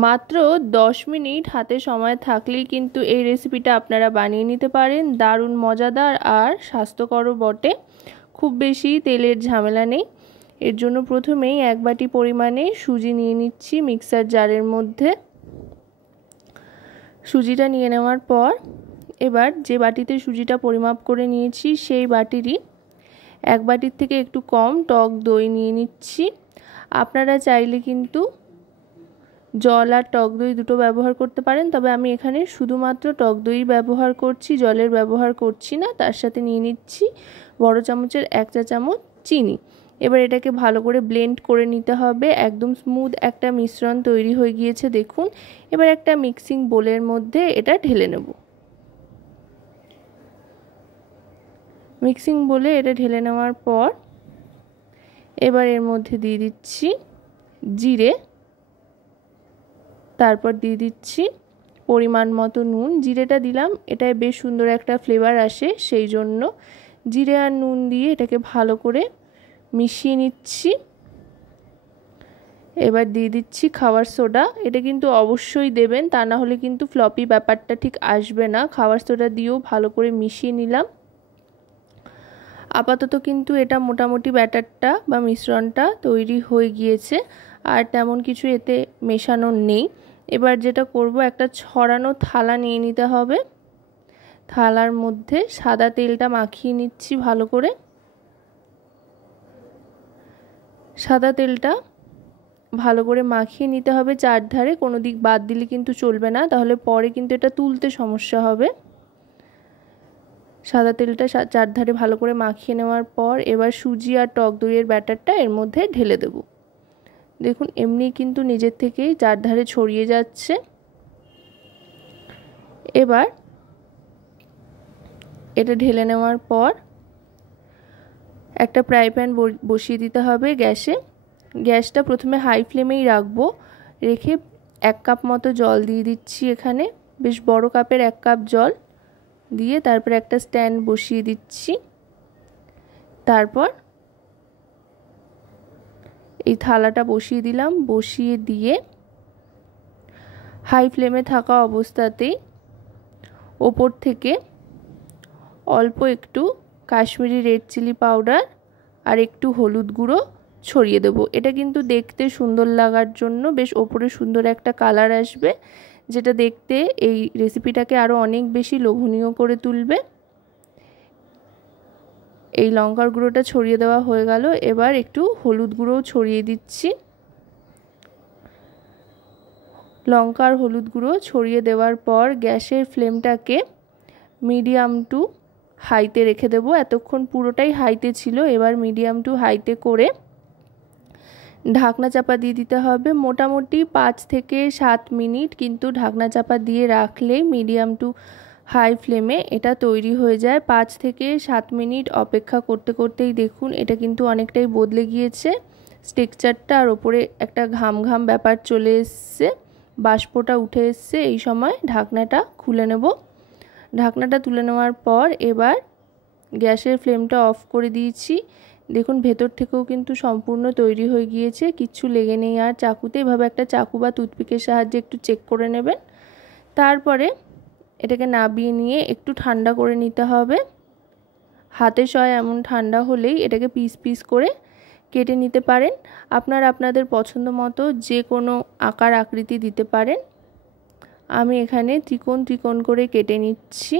মাত্র 10 মিনিট হাতে সময় থাকলেই কিন্তু এই রেসিপিটা আপনারা বানিয়ে নিতে পারেন। দারুণ মজাদার আর স্বাস্থ্যকরও বটে। খুব বেশি তেলের ঝামেলা নেই। এর জন্য প্রথমেই 1 বাটি পরিমাণে সুজি নিয়ে নিচ্ছি মিক্সার জারের মধ্যে। সুজিটা নিয়ে নেওয়ার পর এবার যে বাটিতে সুজিটা পরিমাপ করে নিয়েছি সেই বাটিরই 1 বাটির থেকে একটু কম টক দই নিয়ে নিচ্ছি। আপনারা চাইলে কিন্তু জল আর টক দই দুটো ব্যবহার করতে পারেন, তবে আমি এখানে শুধুমাত্র টক দই ব্যবহার করছি, জলের ব্যবহার করছি না। তার সাথে নিয়ে নিচ্ছি বড় চামচের 1 চা চামচ চিনি। এবার এটাকে ভালো করে ব্লেন্ড করে নিতে হবে। একদম স্মুথ একটা মিশ্রণ তৈরি হয়ে গিয়েছে দেখুন। এবার একটা মিক্সিং বোলের মধ্যে এটা ঢেলে নেব। মিক্সিং বোলে এটা ঢেলে নেওয়ার পর এবার এর মধ্যে দিয়ে দিচ্ছি জিরে, তারপর দিয়ে দিচ্ছি পরিমাণ মতো নুন। জিরেটা দিলাম, এটায় বেশ সুন্দর একটা ফ্লেভার আসে, সেই জন্য জিরে আর নুন দিয়ে এটাকে ভালো করে মিশিয়ে নিচ্ছি। এবার দিয়ে দিচ্ছি খাবার সোডা। এটা কিন্তু অবশ্যই দেবেন, তা না হলে কিন্তু ফ্লপি ব্যাপারটা ঠিক আসবে না। খাবার সোডা দিয়েও ভালো করে মিশিয়ে নিলাম। আপাতত কিন্তু এটা মোটামুটি ব্যাটারটা বা মিশ্রণটা তৈরি হয়ে গিয়েছে, আর তেমন কিছু এতে মেশানো নেই। এবার যেটা করব, একটা ছড়ানো থালা নিয়ে নিতে হবে। থালার মধ্যে সাদা তেলটা মাখিয়ে নিচ্ছি ভালো করে। সাদা তেলটা ভালো করে মাখিয়ে নিতে হবে চারধারে, কোনো দিক বাদ দিলে কিন্তু চলবে না, তাহলে পরে কিন্তু এটা তুলতে সমস্যা হবে। সাদা তেলটা চারধারে ভালো করে মাখিয়ে নেওয়ার পর এবার সুজি আর টক দইয়ের ব্যাটারটা এর মধ্যে ঢেলে দেব। দেখুন এমনি কিন্তু নিজের থেকেই চারধারে ছড়িয়ে যাচ্ছে। এবার এটা ঢেলে নেওয়ার পর একটা ফ্রাই প্যান বসিয়ে দিতে হবে গ্যাসে। গ্যাসটা প্রথমে হাই ফ্লেমেই রাখবো। রেখে 1 কাপ মতো জল দিয়ে দিচ্ছি এখানে, বেশ বড় কাপের 1 কাপ জল দিয়ে তারপর একটা স্ট্যান্ড বসিয়ে দিচ্ছি। তারপর এই থালাটা বসিয়ে দিলাম। বসিয়ে দিয়ে হাই ফ্লেমে থাকা অবস্থাতেই ওপর থেকে অল্প একটু কাশ্মীরি রেড চিলি পাউডার আর একটু হলুদ গুঁড়ো ছড়িয়ে দেব। এটা কিন্তু দেখতে সুন্দর লাগার জন্য, বেশ ওপরে সুন্দর একটা কালার আসবে, যেটা দেখতে এই রেসিপিটাকে আরও অনেক বেশি লোভনীয় করে তুলবে। এই লঙ্কার গুঁড়োটা ছড়িয়ে দেওয়া হয়ে গেল। এবার একটু হলুদ গুঁড়োও ছড়িয়ে দিচ্ছি। লঙ্কা আর হলুদ গুঁড়ো ছড়িয়ে দেওয়ার পর গ্যাসের ফ্লেমটাকে মিডিয়াম টু হাইতে রেখে দেব। এতক্ষণ পুরোটাই হাইতে ছিল, এবার মিডিয়াম টু হাইতে করে ঢাকনা চাপা দিয়ে দিতে হবে। মোটামুটি 5 থেকে 7 মিনিট কিন্তু ঢাকনা চাপা দিয়ে রাখলেই মিডিয়াম টু হাই ফ্লেমে এটা তৈরি হয়ে যায়। 5 থেকে 7 মিনিট অপেক্ষা করতে করতেই দেখুন এটা কিন্তু অনেকটাই বদলে গিয়েছে টেক্সচারটা, আর ওপরে একটা ঘাম ঘাম ব্যাপার চলে এসছে, বাষ্পটা উঠে এসছে। এই সময় ঢাকনাটা খুলে নেব। ঢাকনাটা তুলে নেওয়ার পর এবার গ্যাসের ফ্লেমটা অফ করে দিয়েছি। দেখুন ভেতর থেকেও কিন্তু সম্পূর্ণ তৈরি হয়ে গিয়েছে, কিচ্ছু লেগে নেই আর চাকুতে। এভাবে একটা চাকু বা টুথপিকের সাহায্যে একটু চেক করে নেবেন। তারপরে এটাকে নাবিয়ে নিয়ে একটু ঠান্ডা করে নিতে হবে। হাতে সয় এমন ঠান্ডা হলেই এটাকে পিস পিস করে কেটে নিতে পারেন। আপনারা আপনাদের পছন্দ মতো যে কোনো আকার আকৃতি দিতে পারেন। আমি এখানে ত্রিকোণ ত্রিকোণ করে কেটে নিচ্ছি।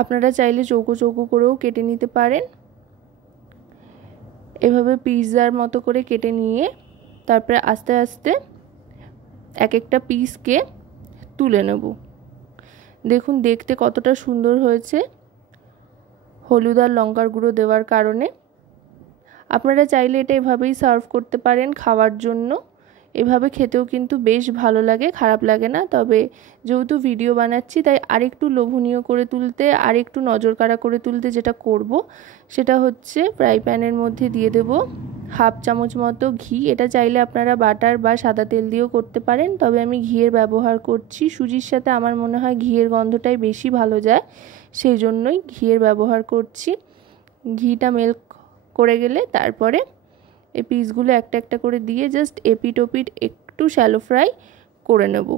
আপনারা চাইলে চৌকো চৌকো করেও কেটে নিতে পারেন। এভাবে পিৎজার মতো করে কেটে নিয়ে তারপরে আস্তে আস্তে এক একটা পিসকে তুলে নেব। দেখুন দেখতে কতটা সুন্দর হয়েছে হলুদ আর লঙ্কার গুঁড়ো দেওয়ার কারণে। আপনারা চাইলে এটা এভাবেই সার্ভ করতে পারেন খাওয়ার জন্য। এভাবে খেতেও কিন্তু বেশ ভালো লাগে, খারাপ লাগে না। তবে যেহেতু ভিডিও বানাচ্ছি তাই আরেকটু লোভনীয় করে তুলতে, আরেকটু নজরকাড়া করে তুলতে যেটা করব সেটা হচ্ছে ফ্রাই প্যানের মধ্যে দিয়ে দেব 1/2 চামচ মতো ঘি। এটা চাইলে আপনারা বাটার বা সাদা তেল দিয়েও করতে পারেন, তবে আমি ঘিয়ের ব্যবহার করছি। সুজির সাথে আমার মনে হয় ঘিয়ের গন্ধটাই বেশি ভালো যায়, সেই জন্যই ঘিয়ের ব্যবহার করছি। ঘিটা মেল্ট করে গেলে তারপরে এই পিসগুলো একটা একটা করে দিয়ে জাস্ট এপিট ওপিট একটু শ্যালো ফ্রাই করে নেব।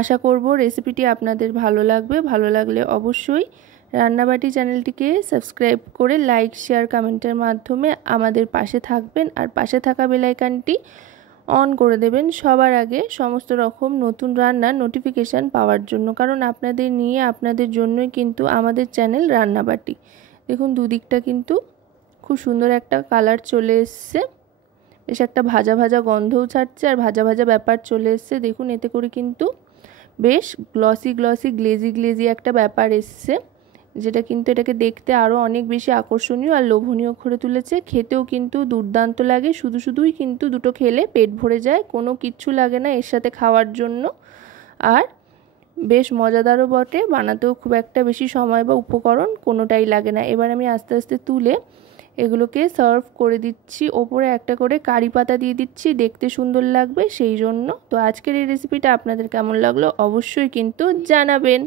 আশা করব রেসিপিটি আপনাদের ভালো লাগবে। ভালো লাগলে অবশ্যই রান্নাবাটি চ্যানেলটিকে সাবস্ক্রাইব করে লাইক শেয়ার কমেন্টের মাধ্যমে আমাদের পাশে থাকবেন, আর পাশে থাকা বেল আইকনটি অন করে দেবেন সবার আগে সমস্ত রকম নতুন রান্নার নোটিফিকেশান পাওয়ার জন্য, কারণ আপনাদের নিয়ে আপনাদের জন্যই কিন্তু আমাদের চ্যানেল রান্নাবাটি। দেখুন দুদিকটা কিন্তু খুব সুন্দর একটা কালার চলে এসছে, বেশ একটা ভাজা ভাজা গন্ধও ছাড়ছে আর ভাজা ভাজা ব্যাপার চলে এসছে। দেখুন এতে করে কিন্তু বেশ গ্লসি গ্লসি গ্লেজি গ্লেজি একটা ব্যাপার এসছে, যেটা কিন্তু এটাকে দেখতে আরও অনেক বেশি আকর্ষণীয় আর লোভনীয় করে তুলেছে। খেতেও কিন্তু দুর্দান্ত লাগে, শুধুই কিন্তু দুটো খেলে পেট ভরে যায়, কোনো কিচ্ছু লাগে না এর সাথে খাওয়ার জন্য, আর বেশ মজাদারও বটে। বানাতেও খুব একটা বেশি সময় বা উপকরণ কোনোটাই লাগে না। এবার আমি আস্তে আস্তে তুলে এগুলোকে সার্ভ করে দিচ্ছি, ওপরে একটা করে কারি পাতা দিয়ে দিচ্ছি, দেখতে সুন্দর লাগবে সেই জন্য। তো আজকের এই রেসিপিটা আপনাদের কেমন লাগলো অবশ্যই কিন্তু জানাবেন।